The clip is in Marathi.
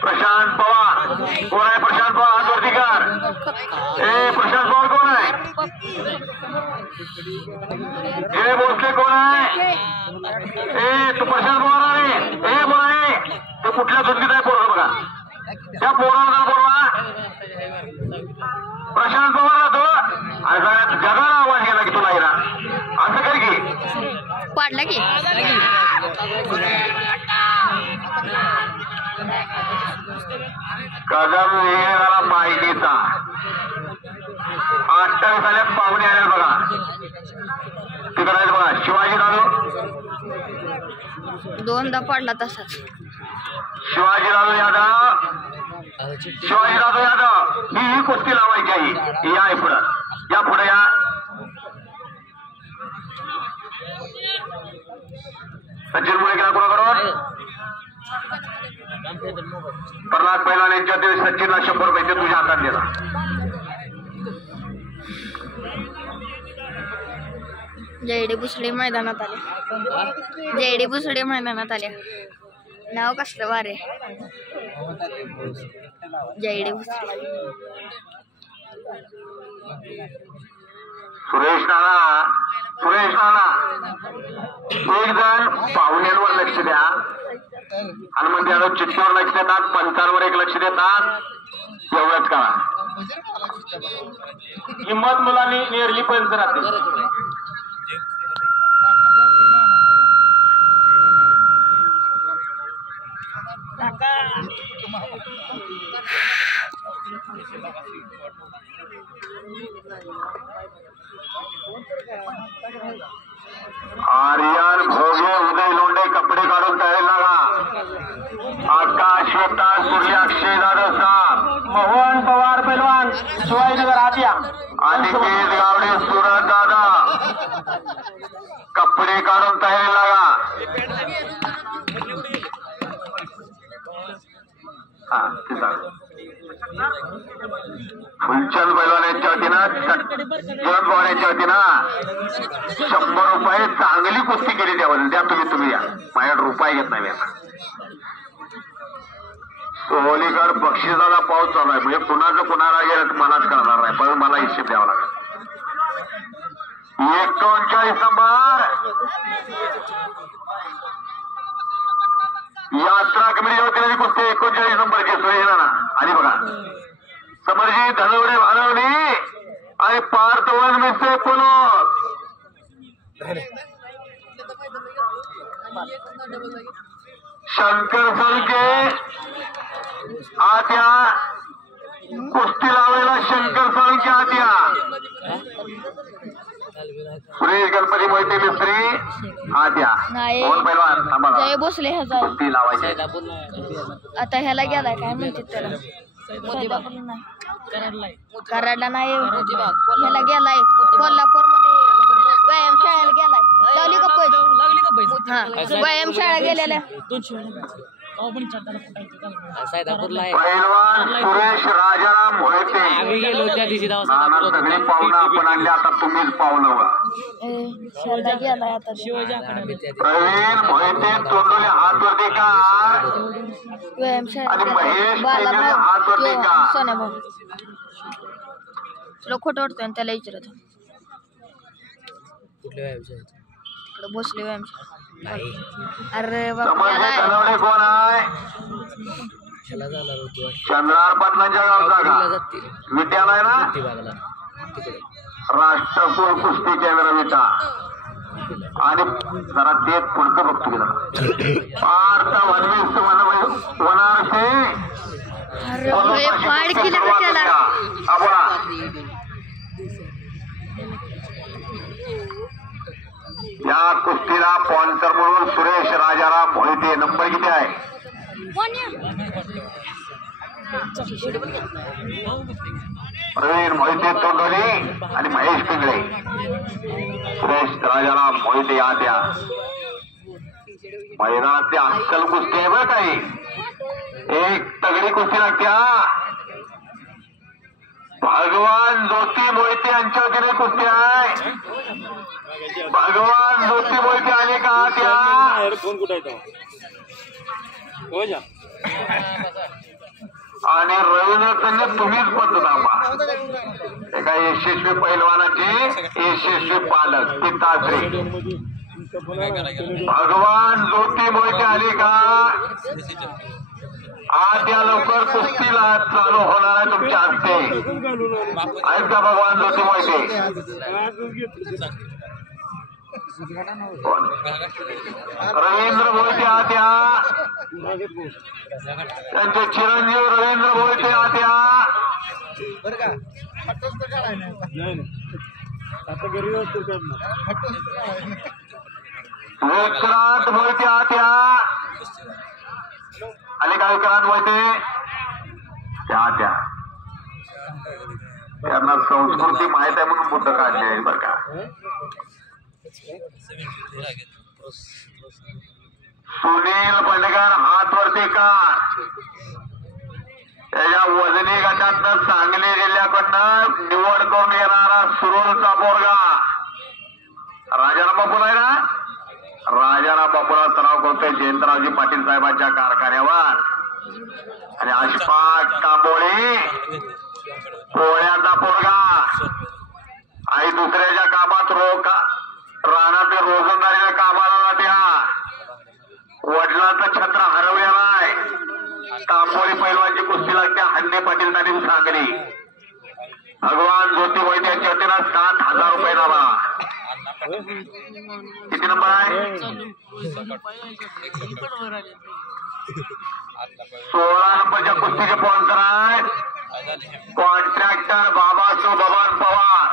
प्रशांत पवार कोण आहे? प्रशांत पवार हात वरती कर. प्रशांत पवार कोण आहे? भोसले कोण आहे? तू प्रशांत पवार आहे. बोला तो कुठल्या धुंदीत आहे पोरगा बघा. त्या पोराला बोलवा. प्रशांत पवार तो आणि सगळ्यात जगाला आवाज गेला की तुला येणार असं कर की पाडला की कदम येणारा माहितीचा 28 साल्यात पाहुणे आले बघा. तिथं राहील बघा शिवाजी दादू दोनदा पडला तसाच. शिवाजी दादू यादव ही कुस्ती लावायची आहे. या पुढं या पुढे या. सचिन मुळेकरा कोणाकडून? प्रल्हाद पैलवान यांच्या सचिनला 100 रुपये तुझ्या हातात दिला. जयडी भुसडे मैदानात आले. जयडी भुसडे मैदानात आले. नाव कसलं वारे? जयडी भुसडे. सुरेश नाना एक जण पाहुण्यांवर लक्ष द्या. हनुमंत यादव चिठ्ठीवर लक्ष देतात. पंचांवर एक लक्ष देतात. एवढंच करा. हिंमत मुलांनी नेरली पंच राहते. आर्यन भोगे उदय लोंढे कपडे काढून तयारी लागा. आकाश श्वेता सूर्य अक्षय जाधव साहेब मोहन पवार पैलवान शिवाजीनगर आदिया अनिकेत गावडे सुरत दादा कपडे काढून तयारी लागा. फुलचंद पैलवान यांच्या वतीनं जयंत पवार यांच्या वतीनं 100 रुपये चांगली कुस्ती केली त्यावर द्या. तुम्ही या माझ्याकडे रुपये घेत नाही. आता सोहलीकर बक्षिसाचा पाऊस चालू आहे. म्हणजे कुणाचं कुणाला गेलं मलाच करणार नाही पण मला हिशेब द्यावा लागेल. 39 नंबर यात्रा कमिटीच्या वतीने कुस्ती 39 नंबरची सोय ना आली बघा. समरजी धनवडे भानवडी आणि पार्थ वनमिस्ते पुनोद शंकर सलके आत्या कुस्ती लावायला. शंकर सलके आत्या सुरेश गणपती मोहिते मिस्त्री आत्या कोण पैलवान जय भोसले ह्याचा कुस्ती लावायची. आता ह्याला गेलाय काय म्हणतात त्याला कराडला नाही. ह्याला गेलाय कोल्हापूर मध्ये व्यायामशाळेला गेलाय. लावली का पैसे? हा व्यायामशाळा गेलेल्या. पैलवान सुरेश राजाराम मोहिते सगळे पाहुणं आपण आणले. आता तुम्हीच पाहुणं गेलाय आता. प्रवीण मोहिते तोंडोले हात वरती का आणि महेश हात वरती का. तुला खोटं वाटतं त्याला विचारत तिकडे बसले व्यायामशाळा. अरे धनवडे कोण आहे? चंद्रार पाटलांच्या गावचा का विद्यालय ना. राष्ट्रकुल कुस्ती केंद्र विटा आणि जरा ते पुढचं बघतो की पार्थ वनविस्त वनारसे बोला. या कुस्तीला स्पॉन्सर म्हणून सुरेश राजाराम मोहिते. नंबर किती आहे? प्रवीण मोहिते तोंडोली आणि महेश पिंगळे. सुरेश राजाराम मोहिते या त्या मैदानातली अस्सल कुस्ती आहे बरं काही. एक तगडी कुस्ती लागते. भगवान ज्योती मोहिते यांच्या वतीने कुस्ती आहे. भगवान ज्योती मोहिते आले का त्या? फोन कुठे आहे? आणि रवींद्र तुम्हीच बंद थांबा. एका यशस्वी पैलवानाचे यशस्वी पालक पिताश्री भगवान ज्योती मोहिते आले का? आज या लवकर कुस्तीला चालू होणार आहे तुमच्या हस्ते. आहेत का भगवान ज्योती मोहिते? रवींद्र मोहिते आत या. त्यांचे चिरंजीव रवींद्र मोहिते आत या. विक्रांत मोहिते आत या. आले का विक्रांत मोहिते? त्या त्यांना संस्कृती माहित आहे म्हणून बुद्ध काढले आहे बरं का. सुनील बंडगर हात वरती का? त्याच्या वजनी गटातनं सांगली जिल्ह्याकडनं निवड करून येणारा सुरूरचा पोरगा राजाराम बापूला आहे ना? राजाराम बापूला सराव करतोय जयंतरावजी पाटील साहेबांच्या कारखान्यावर. आणि अशफाक कांबोळे पोळ्याचा पोरगा आई दुसऱ्याच्या कामात रानात रोजंदारीच्या कामाला त्या वडिलांचं छत्र हरवलेला आहे. कांबोळी पैलवानची कुस्ती लागते हंडे पाटील तालीम सांगली. भगवान ज्योती मोहिते यांच्या वतीनं 7,000 रुपये नावा. किती नंबर आहे? 16 नंबरच्या कुस्तीचे स्पॉन्सर आहे कॉन्ट्रॅक्टर बाबासो भवान पवार.